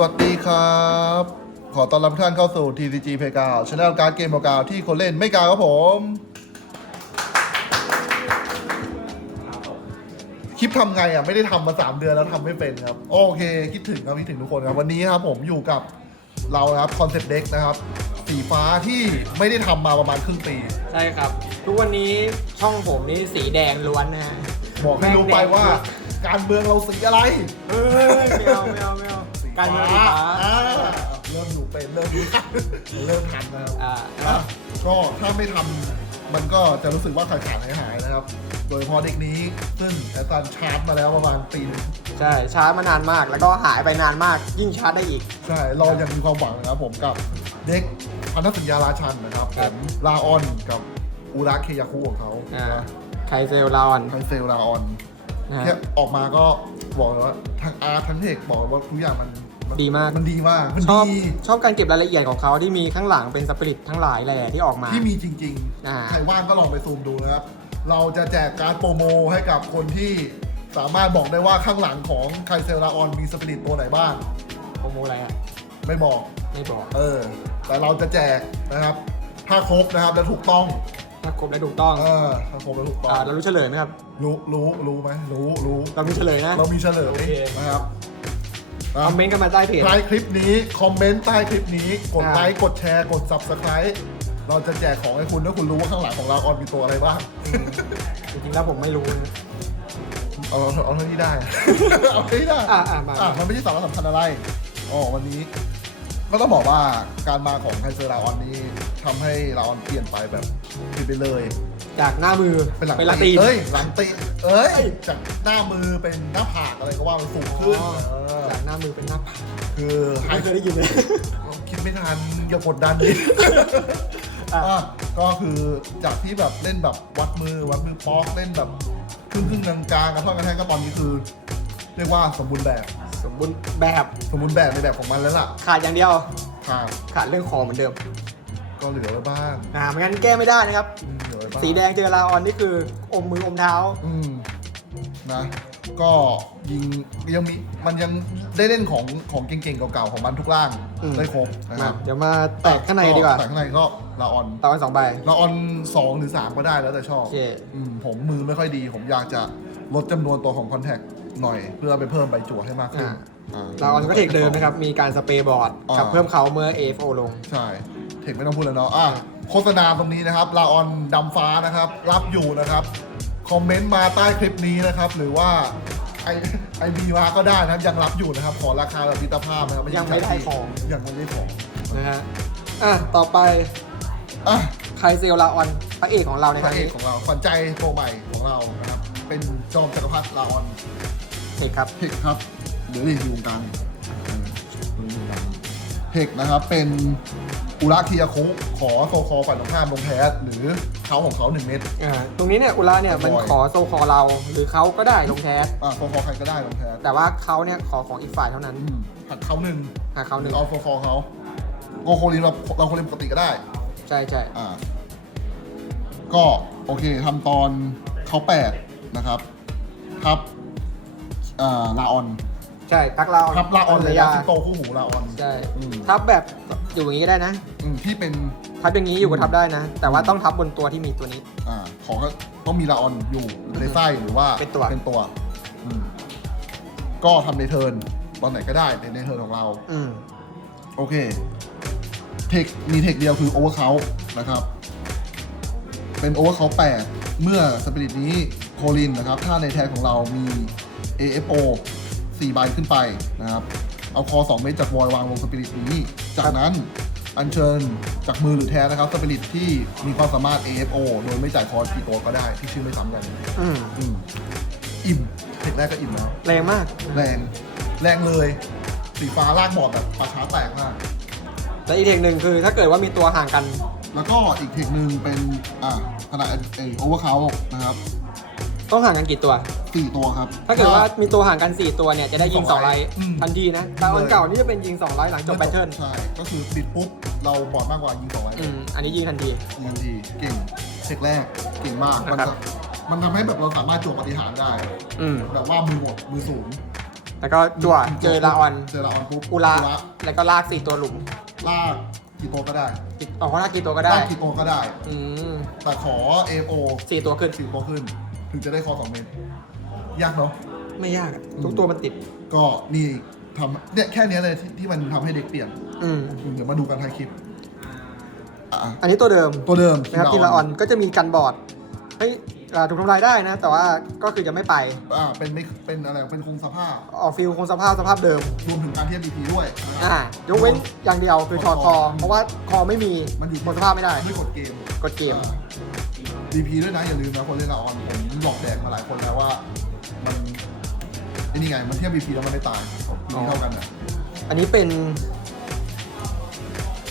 วัสดีครับ ขอต้อนรับทุกท่านเข้าสู่ TCG Playground ช anel การ์ดเกมเก่าๆที่คนเล่นไม่กล้าครับผม คลิปทำไงอะ ไม่ได้ทำมา 3 เดือนแล้วทำไม่เป็นครับ โอเค คิดถึงครับคิดถึงทุกคนครับ วันนี้ครับผมอยู่กับเรานะครับคอนเซ็ปต์เด็กนะครับ สีฟ้าที่ไม่ได้ทำมาประมาณครึ่งปี ใช่ครับ ทุกวันนี้ช่องผมนี่สีแดงล้วนนะฮะบอกให้รู้ไปว่าการเมืองเราสีอะไรเอ้ยไม่เอาไม่เอาไม่เอา การเมืองสีฟ้าอ่เริ่มอยู่เป็นเริ่มอยู่เริ่มทันนะครับอ่าอะก็ถ้าไม่ทำมันก็จะรู้สึกว่าขาดขาดหายหายๆนะครับ โดยเฉพาะเด็กนี้ซึ่งแอตตันชาร์จมาแล้วประมาณปีหนึงใช่ชาร์จมานานมาก แล้วก็หายไปนานมาก ยิ่งชาร์จได้อีก ใช่เรายังมีความหวังนะครับผมกับเด็กพันธสัญญาราชันนะครับคผรับมลาออนกับอูระเคยาคุของเขาอ่านะไคเซลลาออนไคเซลลาออน นะฮะแค่ออกมาก็บอกเลยว่าทั้งอาร์ตทั้งเทคบอกว่าทุกอย่างมันน ดีมาก มันดีมาก มันชอบดีชอบการเก็บรายละเอียดของเขาที่มีข้างหลังเป็นสปิริตทั้งหลายแหล่ที่ออกมา ที่มีจริงอ่า ๆ ใครว่างก็ลองไปซูมดูนะครับ เราจะแจกการ์ดโปรโมให้กับคนที่สามารถบอกได้ว่าข้างหลังของไคเซลลาออนมีสปิริตตัวไหนบ้าง โปรโมอะไรอะไม่บอก ไม่บอกเออ แต่เราจะแจกนะครับ ถ้าครบนะครับและถูกต้อง ถ้าครบและถูกต้องเออถ้าครบและถูกต้อง อ่าเรารู้เฉลยไหมครับ รู้ รู้ รู้ไหมรู้ รู้ เรามีเฉลยนะ เรามีเฉลยโอเค นะครับ คอมเมนต์กันมาใต้เพจท้ายคลิปนี้ คอมเมนต์ใต้คลิปนี้ กดอ่าไลค์ กดแชร์ กด subscribe เราจะแจกของให้คุณถ้าคุณรู้ว่าข้างหลังของเราออนมีตัวอะไรบ้าง จริงๆแล้วผมไม่รู้นะเอาเอาเอาเท่าที่ได้ เอาเท่าที่ได้อะอะมาอะมันไม่ใช่สาระสำคัญอะไรอ๋อวันนี้ก็ต้องบอกว่าการมาของไคเซอร์ลาออนนี้ทำให้ลาออนเปลี่ยนไปแบบเปลี่ยนไปเลย จากหน้ามือเป็นหลังหลังตีตีนเอ้ยหลังตีนเอ้ยจากหน้ามือเป็นหน้าผากอะไรก็ว่ามันสูงขึ้นอ๋อเออจากห น้ามือเป็นหน้าผากคือไฮไม่เคยได้ยินเลย คิดไม่ทันอย่ากดดันดิอะอะก็คือจากที่แบบเล่นแบบวัดมือวัดมือป๊อกเล่นแบบครึ่งครึ่งๆกลางๆกระท่อนกระแทกก็ตอนนี้คือ เรียกว่าสมบูรณ์แบบ สมบูรณ์แบบสมบูรณ์แบบในแบบของมันแล้วล่ะขาดอย่างเดียวค่ะขาดเรื่องคอเหมือนเดิมก็เหลือไว้บ้างอ่าไม่งั้นแก้ไม่ได้นะครับ อืมเหลือไว้บ้างสีแดงเจอลาออนนี่คืออมมืออมเท้า อืมนะ ก็ ยิงยังมีมันยังได้เล่นของของเก่งๆเก่าๆของมันทุกร่างอืม ได้ครบนะคมารับเดี๋ยวมาแตกข้างในดีกว่าแตกข้างในก็ลาออนตอนสองใบ ลาออนสองหรือสามก็ได้แล้วแต่ชอบโอเค อืมผมมือไม่ค่อยดี ผมอยากจะลดจำนวนตัวของคอนแทคหน่อย เพื่อไปเพิ่มใบจั่วให้มากขึ้นอ่า อ่าลาออนก็เทคเดิมนะครับ มีการสเปรย์บอร์ดอ่ากับเพิ่มเขาเมื่อ AFO ลง ใช่ เทคไม่ต้องพูดแล้วเนาะอะโฆษณาตรงนี้นะครับลาออนดำฟ้านะครับ รับอยู่นะครับ คอมเมนต์มาใต้คลิปนี้นะครับ หรือว่า ไอไอบีมาก็ได้นะครับยังรับอยู่นะครับ ขอราคาแบบมิตรภาพนะครับยังไม่ได้ของ ยังไม่ได้ของนะฮะอะต่อไปอะไคเซลลาออนพระเอกของเราในพครั้ระงเอนี้กของเราขวัญใจตัวใหม่ของเรานะครับ เป็นจอมจักรพรรดิลาออนเอกครับ เทคครับเดี๋ยวอยู่ตรงกลางเอออยู่ตรงกลางเทคนะครับเป็น อุระคิยาคุขอโซคอฝ่ายตรงข้ามลงแพ้หรือเขาของเขาหนึ่งเม็ด อ่าตรงนี้เนี่ยอุระเนี่ยมันบ่อย ขอโซคอเราหรือเขาก็ได้ลงแทสอ่าโซคอใครก็ได้ลงแพ้แต่ว่าเขาเนี่ยขอของอีกฝ่ายเท่านั้นอืมหักเขาหนึ่งหาเขาหหรืนึ่องเอาโซคอเขาโกโคลินเราเราโคลินปกติก็ได้ ใช่ใช่อ่า ก็โอเคทำตอนเขาแปดนะครับทับอ่าลาออน ใช่ทักลาออนทับลาออนเลยยานะสิงโตคู่หูลาออน ใช่อืม ทับแบบอยู่อย่างนี้ก็ได้นะ อืมที่เป็นทับอย่างนี้อยู่ก็ทับได้นะ แต่ว่าต้องทับบนตัวที่มีตัวนี้ อ่าของก็ต้องมีลาออนอยู่ในไส้หรือว่าเป็นตัว เป็นตัวอืมก็ทำในเทิร์นตอนไหนก็ได้ในในเทิร์นของเรา อืมโอเค เทค มีเทคเดียวคือโอเวอร์เขานะครับ เป็นโอเวอร์เขา8เมื่อสปิริตนี้โคลินนะครับ ถ้าในแท็กของเรามี AFO 4ใบขึ้นไปนะครับ เอาคอ 2 เม็ดจากวอยวางลงสปิริตนี้ จากนั้นอัญเชิญจากมือหรือแท้นะครับสปิริตที่มีความสามารถ AFO โดยไม่จ่ายคอกี่ตัวก็ได้ที่ชื่อไม่ซ้ำกันอืมอืมอิ่มเทคแรกก็อิ่มแล้ว แรงมาก แรง แรงเลย สีฟ้าลากบอร์ดแบบปลาช้าแตกมาก และอีกเทคหนึ่งคือถ้าเกิดว่ามีตัวห่างกัน แล้วก็อีกเทคหนึ่งเป็น อ่าขนาดเอโอเวอร์เขานะครับ ต้องห่างกันกี่ตัว สี่ตัวครับ ถ้าเกิดว่ามีตัวห่างกัน 4 ตัวเนี่ยจะได้ยิง2ไลท์อืม ทันทีนะตาอันเก่านี่จะเป็นยิง2ไลท์หลังจบแบทเทิลใช่ ก็คือปิดปุ๊บ เราบอร์ดมากกว่ายิงสองไลน์อืมอันนี้ยิงทันทียิงทันทีเก่งเทคแรกเก่งมาก มันนะครับจะมันทำให้แบบเราสามารถจวบปฏิหารได้ อืมแบบว่ามือหมดมือสูงแล้วก็จั่วเจอลาออนเจอลาออนปุ๊บอุระแล้วก็ลากสี่ตัวหลุมลากกี่ตัวก็ได้ออกเขาลากกี่ตัวก็ได้ลากกี่ตัวก็ได้ อืมแต่ขอ AO สี่ตัวขึ้น สี่ตัวขึ้น ถึงจะได้คอสองเมตรยากเนาะ ไม่ยากอะอืมทุกตัวมันติด ก็นี่ทำเนี่ยแค่เนี้ยเลยที่ที่มันทำให้เด็กเปลี่ยนอืม เดี๋ยวมาดูกันท้ายคลิปอะอันนี้ตัวเดิมตัวเดิมนะครับทีละออนก็จะมีกันบอร์ดเฮ้ยอ่าถูกทำลายได้นะ แต่ว่าก็คือจะไม่ไปอ่าเป็นไม่เป็นอะไรเป็นคงสภาพ ออกฟิลคงสภาพสภาพเดิม รวมถึงการเทียบ BP ด้วยนะครับ อ่ายกเว้นอย่างเดียวคือถอดคอ เพราะว่าคอไม่มีมันอยู่ หมดสภาพไม่ได้ด้วยกฎเกมกดเกม อ่า BP ด้วยนะอย่าลืมนะคนเล่นละออนผม บอกแดกมาหลายคนแล้วว่า มันไอ้นี่ไง มันเทียบ BP แล้วมันไม่ตายมีเท่ากันอะอันนี้เป็น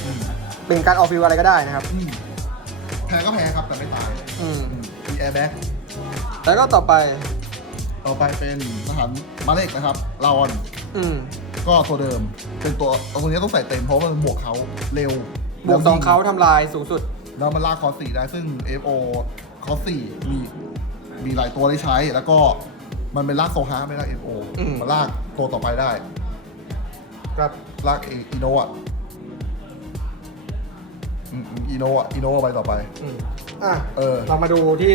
อืมเป็นการออกฟิลอะไรก็ได้นะครับ อืมแพ้ก็แพ้ครับแต่ไม่ตายอืมอืมมีแอร์แบ็กแล้วก็ต่อไป ต่อไปเป็นทหารมาเล็กนะครับลาออนอืม ก็ตัวเดิม เป็นตัวตัวนี้ต้องใส่เต็มเพราะมันบวกเขาเร็ว บวกสองเขาทำลายสูงสุด แล้วมันลากคอสี่ได้ซึ่ง FO คอสี่มี มีหลายตัวได้ใช้ แล้วก็มันเป็นลากโซฮาไม่ลาก FO อืม มันลากตัวต่อไปได้ครับลากอีโนอะอีโนอะอีโนไปต่อไป อืมอะเออ เรามาดูที่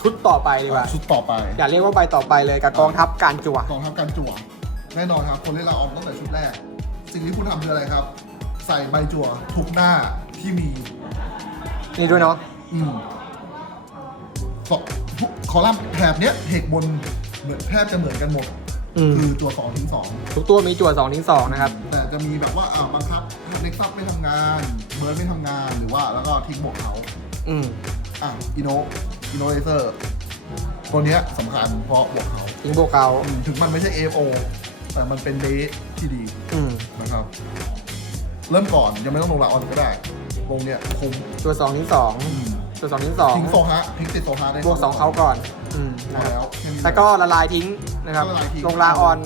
ชุดต่อไปดีกว่า ชุดต่อไป อย่าเรียกว่าใบต่อไปเลยกับกองทัพการจั่ว กองทัพการจั่วแน่นอนครับ คนเล่นละออมตั้งแต่ชุดแรก สิ่งที่คุณทำคืออะไรครับ ใส่ใบจั่วทุกหน้าที่มี นี่ด้วยเนาะอืมสองทุก คอลัมน์แถบเนี้ยเทคบนเหมือนแทบจะเหมือนกันหมด อืมคือจั่วสองถึงสองทุกตัวมีจั่วสองทิ้งสองนะครับ แต่จะมีแบบว่าอ่าบังคับเน็กซัสไม่ทำงาน เบิร์ดไม่ทำงานหรือว่าแล้วก็ทิ้งบวกเขาอืมอะอินโนอินโนเลเซอร์ตัวเนี้ยสำคัญเพราะบวกเขาทิ้งโบวกเขาอืมถึงมันไม่ใช่ AFO แต่มันเป็นเบสที่ดี อืมนะครับ เริ่มก่อนยังไม่ต้องลงละออนก็ได้ ลงเนี่ยคุ้มจั่วสองทิ้งสองอืม จั่วสองทิ้งสองทิ้งโซฮะทิ้งติดโซฮะได้บวกสองเขาก่อน อืมพนะอครับแล้วแค่นี้แล้วก็ละลายทิ้งนะครับ ละลายทิ้ง ลงลาออน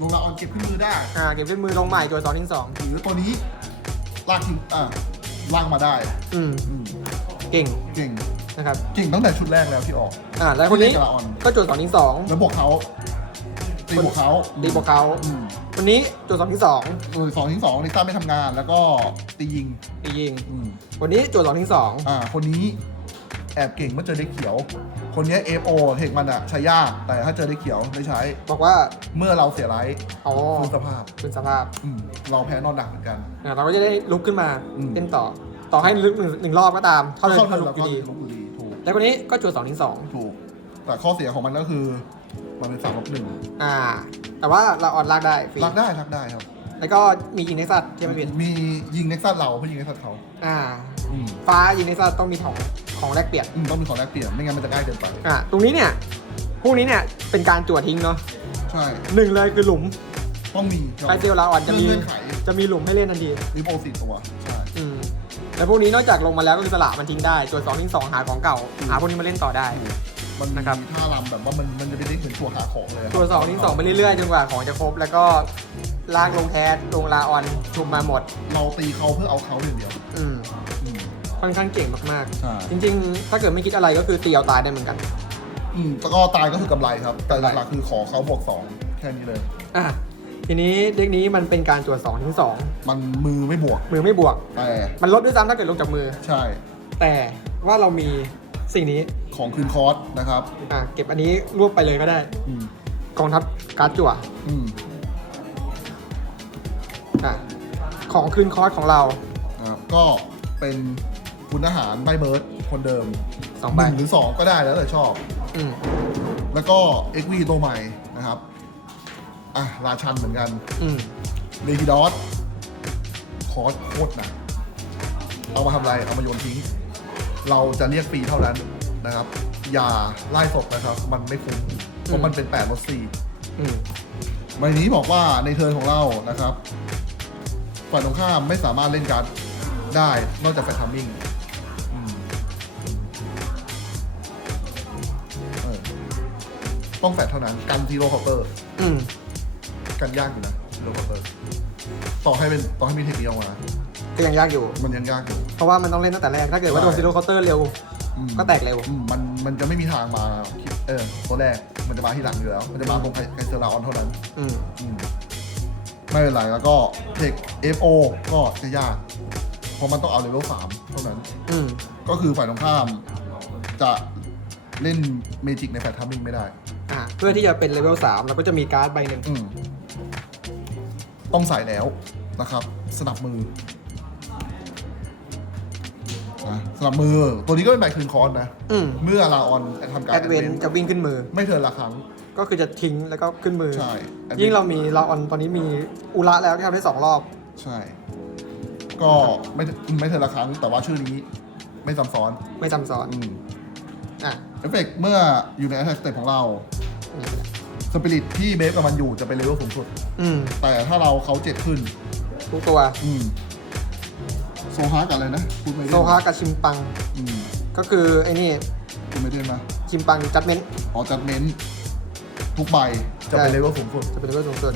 ลงละออนเก็บขึ้นมือได้ อ่า เก็บขึ้นมือลงใหม่จั่วสองทิ้งสองหรือตัวนี้ลากทิ้งอะลากมาได้อืม อืมเก่งเก่งนะครับ เก่งตั้งแต่ชุดแรกแล้วที่ออก อ่า แล้วคนนี้ที่เล่นกับละออน ก็จั่วสองทิ้งสองแล้วบวกเขา ตีบวกเขาตีบวกเขาอืมวันนี้จั่วสองทิ้งสองเออสองทิ้งสองนิกซ่าไม่ทำงานแล้วก็ตียิงตียิง อืมวันนี้จั่วสองทิ้งสองอ่า คนนี้แอบเก่งเมื่อเจอเด็กเขียว คนเนี้ FO เทคมันอะใช้ยากแต่ถ้าเจอเด็กเขียวได้ใช้ บอกว่าเมื่อเราเสียไลท์อ๋อคืนสภาพเป็นสภาพอืมเราแพ้นอนหนักเหมือนกัน อ่าเราก็จะได้ลุกขึ้นมาอืม เล่นต่อ ต่อให้ลึกหนึ่งหนึ่งรอบก็ตามเท่าเดิมเข้าเท่าเดินลุแล้กวอก็ยู่ดี ลุกอยู่ดีถูก แล้วคนนี้ก็จั่วสองทิ้งสองถูก แต่ข้อเสียของมันก็คือ มันเป็นสามลบหนึ่งอ่า แต่ว่าเราออนลากได้ฟรีรักได้รักได้ครับ แล้วก็มียิงในสัตว์ใช่ไหมพี่มียิงเน็กซัสเราเพื่อยิงเน็กซัสเขาอ่า อืมฟ้ายิงในสัตว์ต้องมีของของแลกเปลี่ยน อืมต้องมีของแลกเปลี่ยนไม่งั้นมันจะง่ายเกินไป อ่า ตรงนี้เนี่ย พวกนี้เนี่ยเป็นการจั่วทิ้งเนาะใช่ หนึ่งเลยคือหลุมต้องมีไอเซลลาออนจะมี เงื่อนไขจะมีหลุมให้เล่นทันที ริโปสี่ตัว ใช่ อืม แล้วพวกนี้นอกจากลงมาแล้วก็คือสละมันทิ้งได้จั่วสองทิ้งสองหาของเก่า หาพวกนี้มาเล่นต่อได้มั นมีนะครับ ท่ารำแบบว่ามันมันจะเป็นเด้งเหมือนตัวหาของเลยะตัวสองทิ้งสองไปเรื่อยๆจนกว่าของจะครบ แล้วก็ลากลงแทสลงลาออนชุบมาหมด เราตีเขาเพื่อเอาเขาอย่างเดียวอืมอืม ค่อนข้างเก่งมากใช่ ๆ จริง ๆ ถ้าเกิดไม่คิดอะไรก็คือตีเอาตายได้เหมือนกัน อืมแล้วก็ตายก็คือกำไรครับ แต่หลักๆคือขอเขาบวกสองแค่นี้เลย อะทีนี้เด็กนี้มันเป็นการจั่วสองทิ้งสองมันมือไม่บวกมือไม่บวก แต่ มันลดด้วยซ้ำถ้าเกิดลงจากมือ ใช่ แต่ว่าเรามี สิ่งนี้ของคืนคอร์สนะครับอะเก็บอันนี้รวบไปเลยก็ได้ อืมกองทัพการ์ดจั่วอืมอะของคืนคอร์สของเรานะครับก็เป็นคุณทหารใบเบิร์ดคนเดิมสองหใบนึ่งหรือสองก็ได้แล้วแต่ชอบ อืมแล้วก็เอ็กวีตัวใหม่นะครับ อะ ราชันเหมือนกันอืมเลกิดอสคอร์สโคตรหนักเอามาทำอะไร เอามาโยนทิ้ง เราจะเรียกฟรีเท่านั้นนะครับ อย่าไล่ศพนะครับ มันไม่คุ้มเพราะมันเป็น8ลด4อืมใบนี้บอกว่าในเทิร์นของเรานะครับฝ่ายตรงข้ามไม่สามารถเล่นการ์ดได้นอกจากแฟร์ทัมมิ่งอืมเออต้องแฟร์เท่านั้นกันทีโร่เคาน์เตอร์อืมกันยากอยู่นะทีโร่เคาน์เตอร์ต่อให้เป็นต่อให้มีเทคนิคออกมาก็ยังยากอยู่ มันยังยากอยู่ เพราะว่ามันต้องเล่นตั้งแต่แรก ถ้าเกิดว่าโดนใช่ซีโร่เคาน์เตอร์เร็ว อืมก็แตกเร็ว อืมมันมันจะไม่มีทางมาคิดเออตัวแรกมันจะมาที่หลังอยู่แล้ว มันจะมาตรงไคเซอร์ลาออนเท่านั้น อืมอืมไม่เป็นไรแล้วก็เทค FO ก็จะยาก เพราะมันต้องเอาเลเวลสามเท่านั้น อืมก็คือฝ่ายตรงข้ามจะเล่นเมจิกในแพททัมมิ่งไม่ได้ อ่าเพื่อที่จะเป็นเลเวลสามเราก็จะมีการ์ดใบหนึ่งอืมต้องใส่แล้วนะครับ สนับมือ นะสนับมือ ตัวนี้ก็เป็นใบคืนคอนนะ อืมเมื่อลาออนทำการแอดเวนจะวิ่งขึ้นมือ ไม่เทินละครั้ง ก็คือจะทิ้งแล้วก็ขึ้นมือ ใช่อันนี้ยิ่งเรามีเราออนตอนนี้มีอุระแล้วที่ทำได้สองรอบ ใช่ ก็ไม่ไม่เทินละครั้ง แต่ว่าชื่อนี้ไม่ซ้ำซ้อนไม่ซ้ำซ้อนอืมอะเอฟเฟกต์เมื่ออยู่ในแอ t แทกสเต็ปของเรานี่สปิริตที่เบฟกับมันอยู่จะเป็นเลเวลสูงสุด อืมแต่ถ้าเราเขาเจ็ดขึ้นทุกตัว อืม โซฮากับอะไรนะพูดไม่ได้โซฮากับชิมปัง อืมก็คือไอ้นี่พูดไม่ได้มาชิมปังจัดเมนต์ออจัดเมนต์ทุกใบจะเป็นใช่เลเวลสูงสุดจะเป็นเลเวลสูงสุด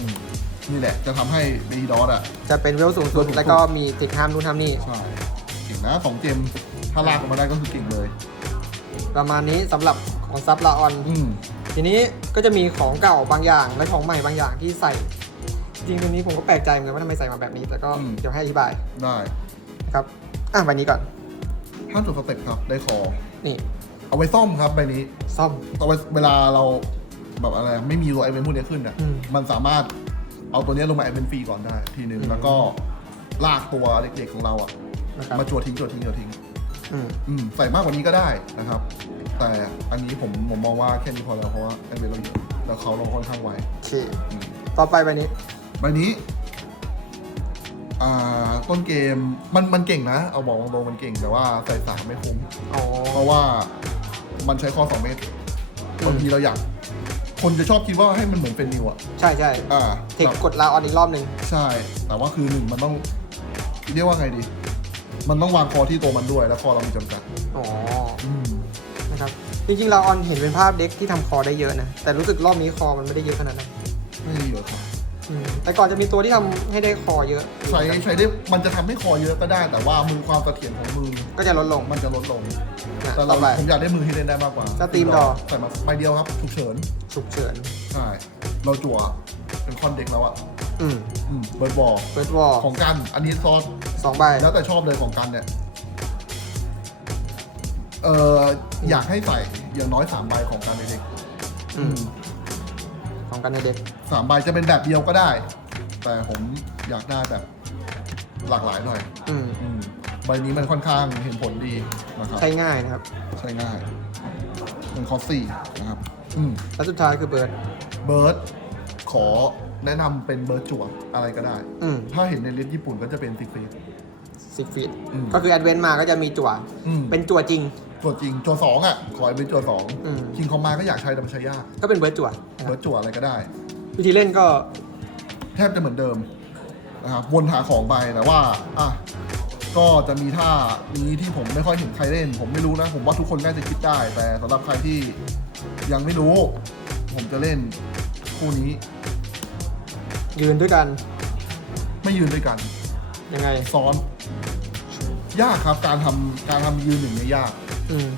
นี่แหละ จะทำให้เบดอสอะ จะเป็นเลเวลสูงสุดสูงสุด แล้วก็มีติดห้ามนู่นห้ามนี่ ใช่ เก่งนะสองเกมถ้าลากออกมาได้ก็คือเก่งเลย ประมาณนี้สำหรับของซับลาออน อืมทีนี้ก็จะมีของเก่าบางอย่างและของใหม่บางอย่างที่ใส่ จริงๆตรงนี้ผมก็แปลกใจเหมือนกันว่าทำไมใส่มาแบบนี้แต่ก็อืมเดี๋ยวให้อธิบาย ได้นะ ครับ อะใบนี้ก่อน ห้ามจบสเต็ปครับได้คอ นี่เอาไว้ซ่อมครับใบนี้ซ่อม เอาไว้เวลาเราแบบอะไรไม่มีตัวไอเวนพวกนี้ขึ้นอะอืมมันสามารถเอาตัวเนี้ยลงมาไอเวนฟรีก่อนได้ทีนึงอืม แล้วก็ลากตัวเด็กๆของเราอะนะครับมาจวดทิ้งจวดทิ้งจวดทิ้ง อืมอืมใส่มากกว่านี้ก็ได้นะครับ แต่อันนี้ผมผมมองว่าแค่นี้พอแล้วเพราะว่าไอเวนเราเยอะแล้วเขาลงค่อนข้างไวโอเคอืมต่อไปใบนี้ ใบนี้ อ่าต้นเกมมันมันเก่งนะ เอาบอกตรงๆมันเก่งแต่ว่าใส่สามไม่คุ้ม อ๋อ เพราะว่ามันใช้ข้อสองเมตรอืม บางทีเราอยาก คนจะชอบคิดว่าให้มันเหมือนเป็นนิวอะใช่ใช่อ่าเทคกดลาออนอีกรอบหนึ่งใช่ แต่ว่าคือหนึ่งมันต้อง เรียกว่าไงดี มันต้องวางคอที่ตัวมันด้วย แล้วคอเรามีจำกัดอ๋อ อืมนะครับ จริงๆลาออนเห็นเป็นภาพเด็กที่ทำคอได้เยอะนะ แต่รู้สึกรอบนี้คอมันไม่ได้เยอะขนาดนั้น ไม่ได้เยอะครับ อืมแต่ก่อนจะมีตัวที่ทำให้ได้คอเยอะ ใช้ใช้ได้มันจะทำให้คอเยอะก็ได้ แต่ว่ามือความเสถียรของมือก็จะลดลงมันจะลดลงนะแต่ต่เราอไป ผมอยากได้มือที่เล่นได้มากกว่าสตรีมดอใส่มาใบเดียวครับฉุกเฉินฉุกเฉิน ใช่เราจั่วเป็นคอนเด็กแล้วอะอืมอืมเบิร์ดบอลเฟิร์สวอลของกันอันนี้ซอส สองใบ แล้วแต่ชอบเลยของกันเนี่ย เอออยากให้ใส่อย่างน้อยสามใบของกันในเด็กอืม ของกันในเด็ก สามใบจะเป็นแบบเดียวก็ได้ แต่ผมอยากได้แบบหลากหลายหน่อยอืมอืมใบนี้มันค่อนข้างเห็นผลดีนะครับใช้ง่ายนะครับ ใช้ง่ายเป็นคอฟซี่นะครับอืมแล้วสุดท้ายคือเบิร์ดเบิร์ดขอแนะนำเป็นเบิร์ดจั่วอะไรก็ได้ อืมถ้าเห็นในลิสต์ญี่ปุ่นก็จะเป็นซิกฟีดซิกฟีดอืม ก็คือแอดเวนต์มาก็จะมีจั่วอืม เป็นจั่วจริงจั่วจริงจั่วสองอะ ขอให้เป็นจั่วสองอืม คิงคอมมาก็อยากใช้แต่มันใช้ยากก็เป็นเบิร์ดจั่วนะคเบิรับร์ดจั่วอะไรก็ได้ วิธีเล่นก็ แทบจะเหมือนเดิมนะครับวนหาของไปแต่ว่าอะก็จะมีท่านี้ที่ผมไม่ค่อยเห็นใครเล่น ผมไม่รู้นะ ผมว่าทุกคนน่าจะคิดได้ แต่สำหรับใครที่ยังไม่รู้ ผมจะเล่นคู่นี้ ยืนด้วยกัน ไม่ยืนด้วยกัน ยังไง ซ้อนยากครับการทำการทำยืนหนึ่งเนี่ยยาก อืม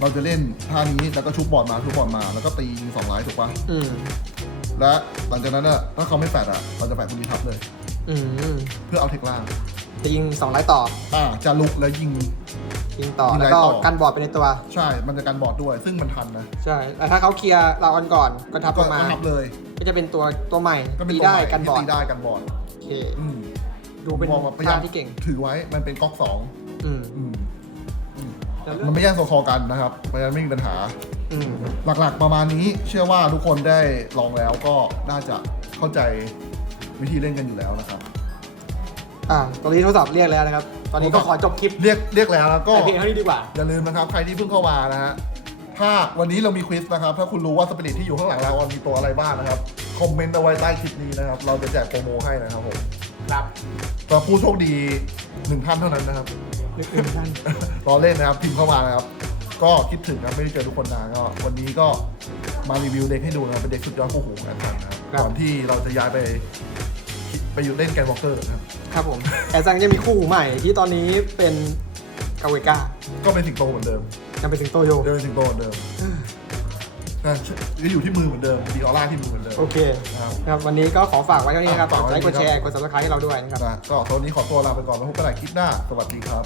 เราจะเล่นท่านี้แล้วก็ชุบบอลมาชุบบอลมาแล้วก็ตียิงสองไลท์ถูกปะอืม และหลังจากนั้นอะถ้าเขาไม่แฟดอะเราจะแฟดคนนี้ทับเลย อืมเพื่อเอาเทคล่างจะยิงสองไลท์ต่อ อ่าจะลุกแล้วยิง ยิงต่อยิงแล้วก็ไลท์ต่อ กันบอร์ดไปในตัว ใช่ มันจะกันบอร์ดด้วย ซึ่งมันทันนะใช่แต่ถ้าเขาเคลียร์ลาออนก่อนก็ทับลก็งมาก็ทับเลย ก็จะเป็นตัวตัวใหม่ก็เป็นตีตัวได้ใหม่กันบอร์ดที่ตีได้กันบอร์ดโอเค อืมดูเป็นมองว่าพยาท่ายามที่เก่ง ถือไว้มันเป็นก๊อกสองอืมอืม แล้วเรื่มัอนงไม่แย่งโซคอกันนะครับเพราะฉะนั้นไม่มีปัญหา อืมหลักๆประมาณนี้เชื่อว่าทุกคนได้ลองแล้วก็น่าจะเข้าใจวิธีเล่นกันอยู่แล้วนะครับ อ่าตอนนี้โทรศัพท์เรียกแล้วนะครับ ตอนนี้ก็ขอจบคลิปเรียกเรียกแล้วแล้วก็ แต่เพียงเท่านี้ดีกว่า อย่าลืมนะครับ ใครที่เพิ่งเข้ามานะฮะ ถ้าวันนี้เรามีควิสนะครับ ถ้าคุณรู้ว่าสปิริตที่อยู่ข้างหลังเราอะมีตัวอะไรบ้างนะครับ คอมเมนต์เอาไว้ใต้คลิปนี้นะครับ เราจะแจกโปรโมให้นะครับผมครับแต่ผู้โชคดีหนึ่งท่านเท่านั้นนะครับนึกถึงท่าน รอเล่นนะครับ พิมพ์เข้ามานะครับ ก็คิดถึงครับไม่ได้เจอทุกคนนานก็ วันนี้ก็มารีวิวเด็กให้ดูนะครับเป็นเด็กสุดยอดคู่หูแอนซันนะครับครับ ก่อนที่เราจะย้ายไปไปอยู่เล่นแกนวอลเกอร์นะครับครับผมแอร์ซังจะมีคู่หูใหม่ที่ตอนนี้เป็นกาเวก้าก็เป็นสิงโตเหมือนเดิมยังเป็นสิงโตอยู่เดินสิงโตเหมือนเดิมแต่ก็อยู่ที่มือเหมือนเดิมดีออร่าที่มือเหมือนเดิมโอเคนะครับนะครับวันนี้ก็ขอฝากไว้เท่านี้นะครับกฝากดไว้ไลค์กดครับแชร์กด subscribe ให้เราด้วยนะครับ นะก็ตอนนี้ขอตัวลาไปก่อนแล้วพบกันใหม่คลิปหน้าสวัสดีครับ